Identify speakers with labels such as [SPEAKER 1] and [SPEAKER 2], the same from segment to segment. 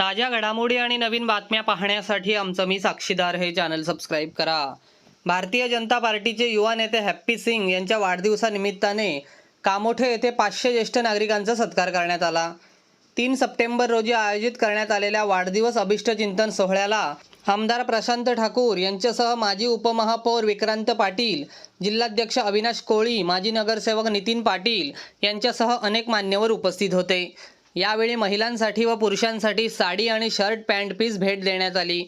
[SPEAKER 1] ताज्या घडामोडी आणि नवीन बातम्या पाहण्यासाठी आमचं मी साक्षीदार हे चॅनल सबस्क्राईब करा. भारतीय जनता पार्टीचे युवा नेते हॅप्पी सिंग यांच्या वाढदिवसानिमित्ताने कामोठे येथे पाचशे ज्येष्ठ नागरिकांचा सत्कार करण्यात आला. तीन सप्टेंबर रोजी आयोजित करण्यात आलेल्या वाढदिवस अभिष्टचिंतन सोहळ्याला आमदार प्रशांत ठाकूर यांच्यासह माजी उपमहापौर विक्रांत पाटील जिल्हाध्यक्ष अविनाश कोळी माजी नगरसेवक नितीन पाटील यांच्यासह अनेक मान्यवर उपस्थित होते. यावेळी महिलांसाठी व पुरुषांसाठी साडी आणि शर्ट पॅन्ट पीस भेट देण्यात आली.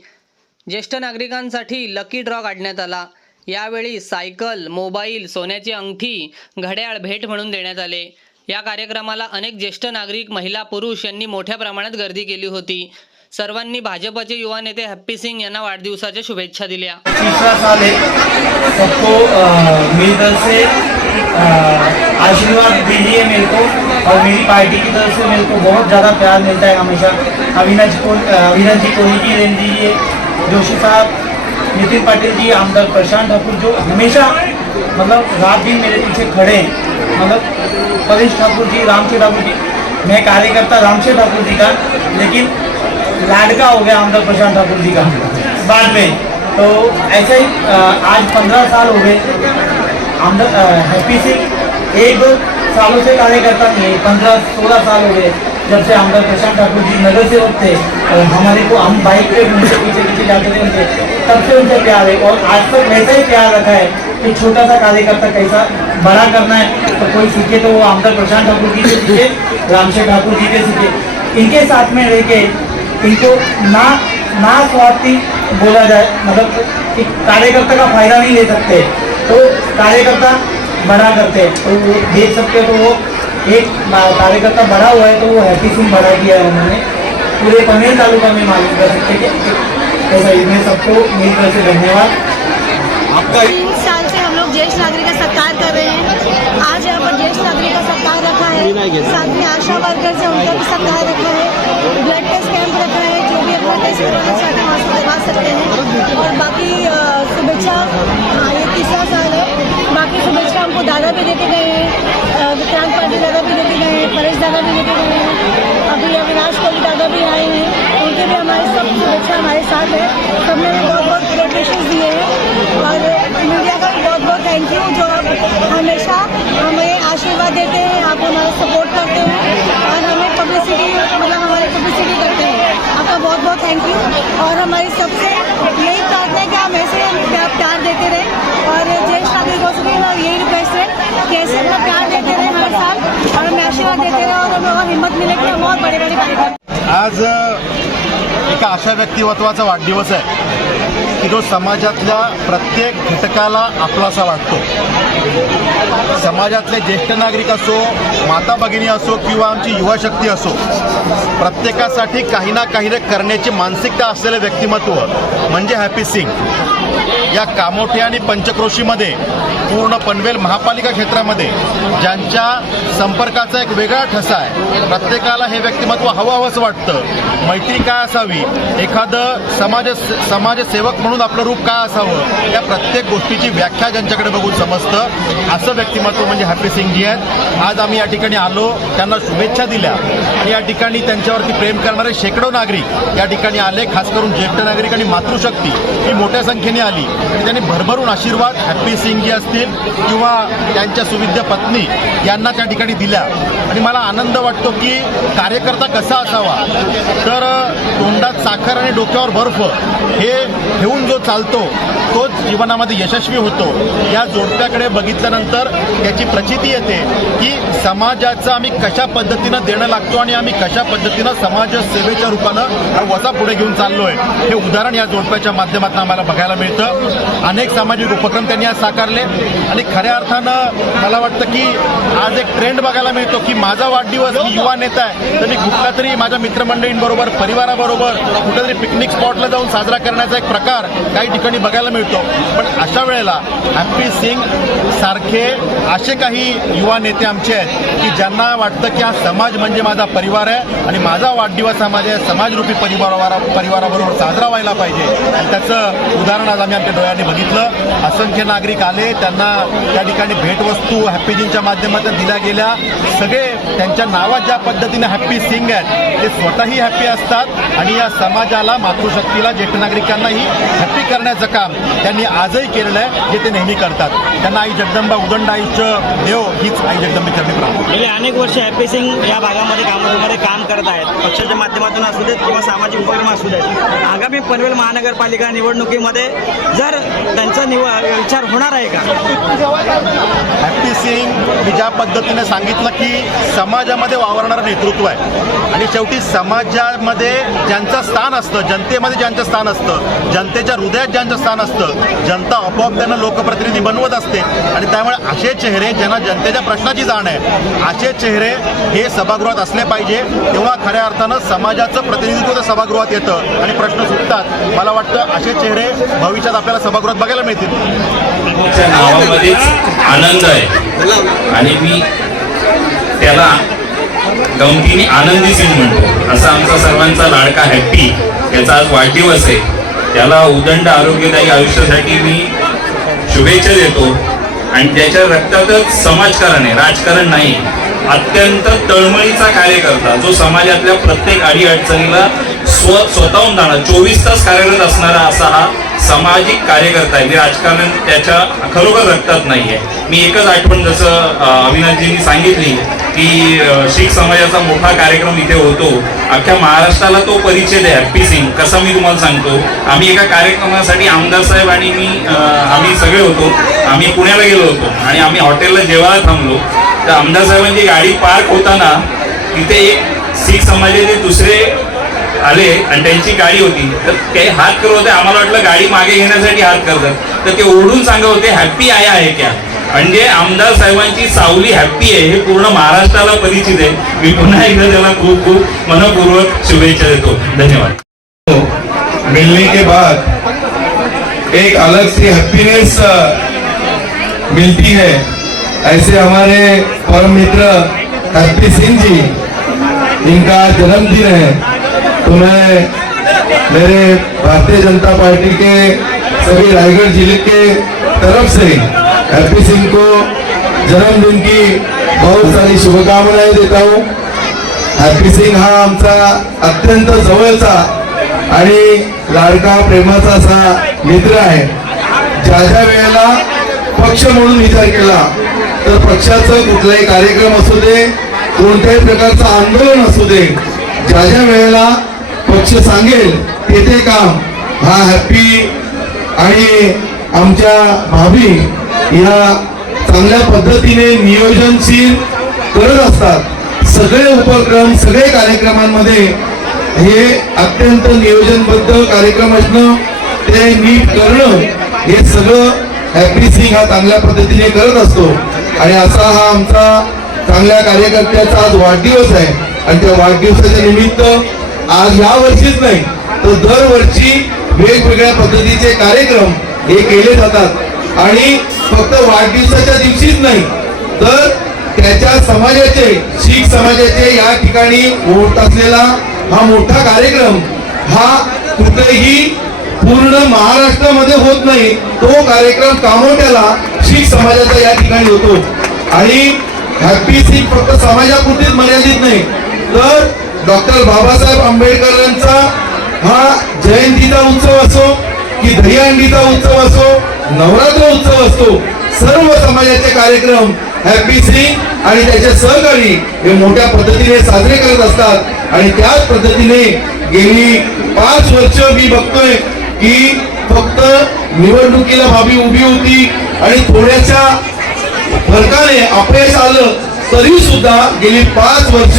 [SPEAKER 1] ज्येष्ठ नागरिकांसाठी लकी ड्रॉ काढण्यात आला. यावेळी सायकल मोबाईल सोन्याची अंगठी घड्याळ भेट म्हणून देण्यात आले. या कार्यक्रमाला अनेक ज्येष्ठ नागरिक महिला पुरुष यांनी मोठ्या प्रमाणात गर्दी केली होती. सर्वांनी भाजपचे युवा नेते हॅप्पी सिंग यांना वाढदिवसाच्या शुभेच्छा दिल्या.
[SPEAKER 2] आशीर्वाद दीजिए मेरे को और मेरी पार्टी की तरफ़ से मेरे को बहुत ज़्यादा प्यार मिलता है हमेशा। अविनाश को, अविनाश जी कोहली जी रहने दीजिए, जोशी साहब, नितिन पाटिल जी, आमदार प्रशांत ठाकुर जो हमेशा मतलब रात दिन मेरे पीछे खड़े हैं। मतलब परेश ठाकुर जी रामशेर ठाकुर जी, मैं कार्यकर्ता रामशेर ठाकुर जी का, लेकिन लाडका हो गया आमदार प्रशांत ठाकुर जी का। बाद में तो ऐसे ही आज पंद्रह साल हो गए। आमदार हैप्पी सिंह एक सालों से कार्यकर्ता है पंद्रह सोलह साल हो गए जब से आमदार प्रशांत ठाकुर जी नगर से थे और हमारे को हम बाइक पे उनसे पीछे पीछे जाते थे उनके, तब से उनसे प्यार है। और आज तक वैसा ही प्यार रखा है कि छोटा सा कार्यकर्ता कैसा बड़ा करना है तो कोई सीखे तो वो आमदार प्रशांत ठाकुर जी से सीखे रामशेर ठाकुर जी से सीखे। इनके साथ में रह के इनको ना ना स्वार्थी बोला जाए मतलब कि कार्यकर्ता का फ़ायदा नहीं ले सकते। तो कार्यकर्ता बड़ा करते हैं। तो वो देख सकते हो तो वो एक कार्यकर्ता बड़ा हुआ है तो वो हैप्पी सिंह बड़ा किया है उन्होंने। पूरे पनवेल तालुका में मालूम कर सकते हैं कि ऐसा इसमें सबको मेरी तरफ से धन्यवाद।
[SPEAKER 3] आपका
[SPEAKER 4] दादा भी देके गए हैं विक्रांत पाटिल दादा भी देके गए हैं, परेश दादा भी देके गए हैं, अभी अविनाश कोहली दादा भी आए हैं, उनके भी हमारे सब शुभेच्छा हमारे साथ है। सबने बहुत बहुत ग्रेटेशन दिए हैं। और मीडिया का भी बहुत बहुत थैंक यू जो आप हमेशा हमें आशीर्वाद देते हैं, आप हमारा सपोर्ट करते हैं और हमें पब्लिसिटी मतलब हमारी पब्लिसिटी करते हैं। आपका बहुत बहुत थैंक यू और हमारी सबसे यही प्रार्थना है कि हम ऐसे प्यार देते रहें। है प्यार देते रहे हर साल. और हमें आशीर्वाद देते रहे और हमें और हिम्मत मिले कि हम और बड़े बड़े कार्यक्रम
[SPEAKER 3] आज एका अशा व्यक्तिमत्वाचा वाढदिवस आहे की जो समाजातल्या प्रत्येक घटकाला आपलासा वाटतो. समाजातले ज्येष्ठ नागरिक असो माता भगिनी असो किंवा आमची युवा शक्ती असो प्रत्येकासाठी काही ना काही करण्याची मानसिकता असलेलं व्यक्तिमत्व म्हणजे हॅपी सिंग. या कामोठे आणि पंचक्रोशीमध्ये पूर्ण पनवेल महापालिका क्षेत्रामध्ये ज्यांच्या संपर्काचा एक वेगळा ठसा आहे प्रत्येकाला हे व्यक्तिमत्व हवं हवंच वाटतं. मैत्री काय असावी? एखादं समाज समाजसेवक म्हणून आपलं रूप काय असावं? या प्रत्येक गोष्टीची व्याख्या ज्यांच्याकडे बघून समजतं असं व्यक्तिमत्व म्हणजे हॅपी सिंगजी आहेत. आज आम्ही या ठिकाणी आलो त्यांना शुभेच्छा दिल्या. आणि या ठिकाणी त्यांच्यावरती प्रेम करणारे शेकडो नागरिक या ठिकाणी आले खास करून ज्येष्ठ नागरिक आणि मातृशक्ती. ही मोठ्या संख्येने आली आणि त्यांनी भरभरून आशीर्वाद हॅप्पी सिंगजी असतील किंवा त्यांच्या सुविद्य पत्नी यांना त्या ठिकाणी दिल्या. आणि मला आनंद वाटतो की कार्यकर्ता कसा असावा तर तोंडात साखर आणि डोक्यावर बर्फ हे ठेवून जो चालतो तोच जीवनामध्ये यशस्वी होतो. या जोडप्याकडे बघितल्यानंतर याची प्रचिती येते की समाजाचं आम्ही कशा पद्धतीनं देणं लागतो आणि आम्ही कशा पद्धतीनं समाजसेवेच्या रूपानं हा वसा पुढे घेऊन चाललोय. हे उदाहरण या जोडप्याच्या माध्यमातून आम्हाला बघायला मिळतं. अनेक सामाजिक उपक्रम त्यांनी आज साकारले. आणि खऱ्या अर्थानं मला वाटतं की आज एक ट्रेंड बघायला मिळतो की माझा वाढदिवस मी युवा नेता आहे. तर मी कुठला तरी माझ्या मित्रमंडळींबरोबर परिवाराबरोबर कुठेतरी पिकनिक स्पॉटला जाऊन साजरा करण्याचा एक प्रकार काही ठिकाणी बघायला मिळतो. पण अशा वेळेला हॅपी सिंग सारखे असे काही युवा नेते आमचे आहेत की ज्यांना वाटतं की हा समाज म्हणजे माझा परिवार आहे आणि माझा वाढदिवस हा माझ्या समाजरूपी परिवारा परिवाराबरोबर साजरा व्हायला पाहिजे. आणि त्याचं उदाहरण आज आम्ही आमच्या डोळ्यांनी बघितलं. असंख्य नागरिक आले. त्यांना त्या ठिकाणी भेटवस्तू हॅपीजींच्या माध्यमातून दिल्या गेल्या. सगळे त्यांच्या नावात ज्या पद्धतीने हॅप्पी सिंग आहेत ते स्वतःही हॅप्पी असतात. आणि या समाजाला मातृशक्तीला ज्येष्ठ नागरिकांनाही हॅप्पी करण्याचं काम त्यांनी आजही केलेलं आहे जे ते नेहमी करतात. त्यांना आई जगदंबा उदंड आईचं देव हीच आई जगदंबेचरणी प्राप्त
[SPEAKER 5] गेले अनेक वर्ष हॅपी सिंग या भागामध्ये कामामध्ये काम करत आहेत. पक्षाच्या माध्यमातून असू देत किंवा सामाजिक उपक्रम असू देत. आगामी पनवेल महानगरपालिका निवडणुकीमध्ये जर त्यांचा निव विचार होणार आहे का?
[SPEAKER 3] हॅप्पी सिंग ज्या पद्धतीने सांगितलं की समाजामध्ये वावरणारं नेतृत्व आहे. आणि शेवटी समाजामध्ये ज्यांचं स्थान असतं जनतेमध्ये ज्यांचं स्थान असतं जनतेच्या हृदयात ज्यांचं स्थान असतं जनता आपोआप त्यांना लोकप्रतिनिधी बनवत असते. आणि त्यामुळे असे चेहरे ज्यांना जनतेच्या प्रश्नाची जाण आहे असे चेहरे हे सभागृहात असले पाहिजे. तेव्हा खऱ्या अर्थानं समाजाचं प्रतिनिधित्व त्या सभागृहात येतं आणि प्रश्न सुटतात. मला वाटतं असे चेहरे भविष्यात आपल्याला सभागृहात बघायला मिळतील.
[SPEAKER 6] नावामध्ये नावामध्येच आनंद आहे. आणि मी त्याला गमतीने आनंदी सिंग म्हणतो. असा आमचा सर्वांचा लाडका हॅप्पी याचा आज वाढदिवस आहे. त्याला उदंड आरोग्यदायी आयुष्यासाठी मी शुभेच्छा देतो. आणि त्याच्या रक्तातच समाजकारण आहे. राजकारण नाही. अत्यंत तळमळीचा कार्यकर्ता जो समाजातल्या प्रत्येक अडीअडचणीला स्व स्वतःहून जाणार. चोवीस तास कार्यरत असणारा असा हा सामाजिक कार्यकर्ता आहे. मी राजकारण त्याच्या खरोखर रक्तात नाहीये. मी एकच आठवण जसं अविनाशजींनी सांगितली की शीख समाजाचा मोठा कार्यक्रम इथे होतो. अख्ख्या महाराष्ट्राला तो परिचय आहे हॅप्पी सिंग कसा मी तुम्हाला सांगतो आम्ही एका कार्यक्रमासाठी आमदार साहेब आणि मी आम्ही सगळे होतो. आम्ही पुण्याला गेलो होतो आणि आम्ही हॉटेलला जेवायला थांबलो. तर आमदार साहेबांची गाडी पार्क होताना तिथे एक शीख समाजाचे दुसरे आले आणि त्यांची गाडी होती. तर ते हात करत होते. आम्हाला वाटलं गाडी मागे घेण्यासाठी हात करतात. तर ते ओढून सांगत होते हॅप्पी आया आहे क्या? म्हणजे आमदार साहेबांची सावली हॅप्पी आहे हे पूर्ण महाराष्ट्राला परिचित आहे. मी पुन्हा एकदा त्याला खूप खूप मनपूर्वक शुभेच्छा देतो. धन्यवाद. हो.
[SPEAKER 7] मिलने के बाद एक अलग सी हैप्पीनेस मिलती है। ऐसे हमारे परम मित्र हैप्पी सिंह जी इनका जन्मदिन है। तुम्हें मेरे भारतीय जनता पार्टी के सभी रायगढ़ जिले के तरफ से हैप्पी सिंह को जन्मदिन की बहुत सारी शुभकामनाएं देता हूँ। हॅपी सिंग हा आमचा अत्यंत जवळचा आणि लाडका प्रेमाचा असा मित्र आहे. ज्या ज्या वेळेला पक्ष म्हणून विचार केला तर पक्षाचं कुठलाही कार्यक्रम असू दे कोणत्याही प्रकारचं आंदोलन असू दे ज्या ज्या वेळेला पक्ष सांगेल ते ते काम. हा हॅपी आणि आमच्या भाभी या चांगल्या पद्धतीने नियोजनशील करत असतात. सगळे उपक्रम सगळे कार्यक्रमांमध्ये हे अत्यंत नियोजनबद्ध कार्यक्रम असणं ते नीट करणं हे सगळं हॅपी सिंग हा चांगल्या पद्धतीने करत असतो. आणि असा हा आमचा चांगल्या कार्यकर्त्याचा आज वाढदिवस आहे. आणि त्या वाढदिवसाच्या निमित्त आज या वर्षीच नाही तर दरवर्षी वेगवेगळ्या पद्धतीचे कार्यक्रम हे केले जातात. आणि फक्त वाढदिवसाच्या दिवशीच नाही तर त्याच्या समाजाचे शीख समाजाचे या ठिकाणी होत असलेला हा मोठा कार्यक्रम हा कुठेही पूर्ण महाराष्ट्रामध्ये होत नाही तो कार्यक्रम कामोट्याला शीख समाजाचा या ठिकाणी होतो. आणि हॅपी सिंग फक्त समाजापुरतीच मर्यादित नाही तर डॉक्टर बाबासाहेब आंबेडकरांचा हा जयंतीचा उत्सव असो की दहीहंडीचा उत्सव असो नवरात्र उत्सव असतो सर्व समाजाचे कार्यक्रम हॅपी सिंग आणि त्याचे सहकारी हे मोठ्या पद्धतीने साजरे करत असतात. आणि त्याच पद्धतीने गेली पाच वर्ष मी बघतोय की फक्त निवडणुकीला भाभी उभी होती आणि थोड्याशा फरकाने अपयश आलं. तरी सुद्धा गेली पाच वर्ष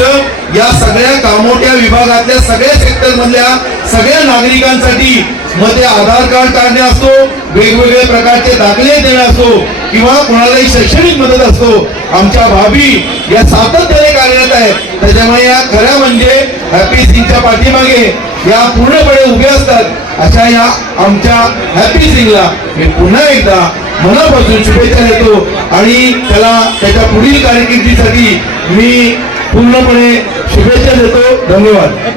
[SPEAKER 7] या सगळ्या कामोट्या विभागातल्या सगळ्या सेक्टर मधल्या सगळ्या नागरिकांसाठी मग ते आधार कार्ड काढणे असो वेगवेगळ्या प्रकारचे दाखले देणे असो किंवा कोणालाही शैक्षणिक मदत असतो आमच्या भाभी या सातत्याने कार्यरत आहेत त्याच्यामुळे या खऱ्या म्हणजे हॅपी सिंगच्या पाठीमागे या पूर्णपणे उभे असतात. अशा या आमच्या हॅपी सिंगला मी पुन्हा एकदा मनापासून शुभेच्छा देतो आणि त्याला त्याच्या पुढील कारकिर्दीसाठी मी पूर्णपणे शुभेच्छा देतो. धन्यवाद.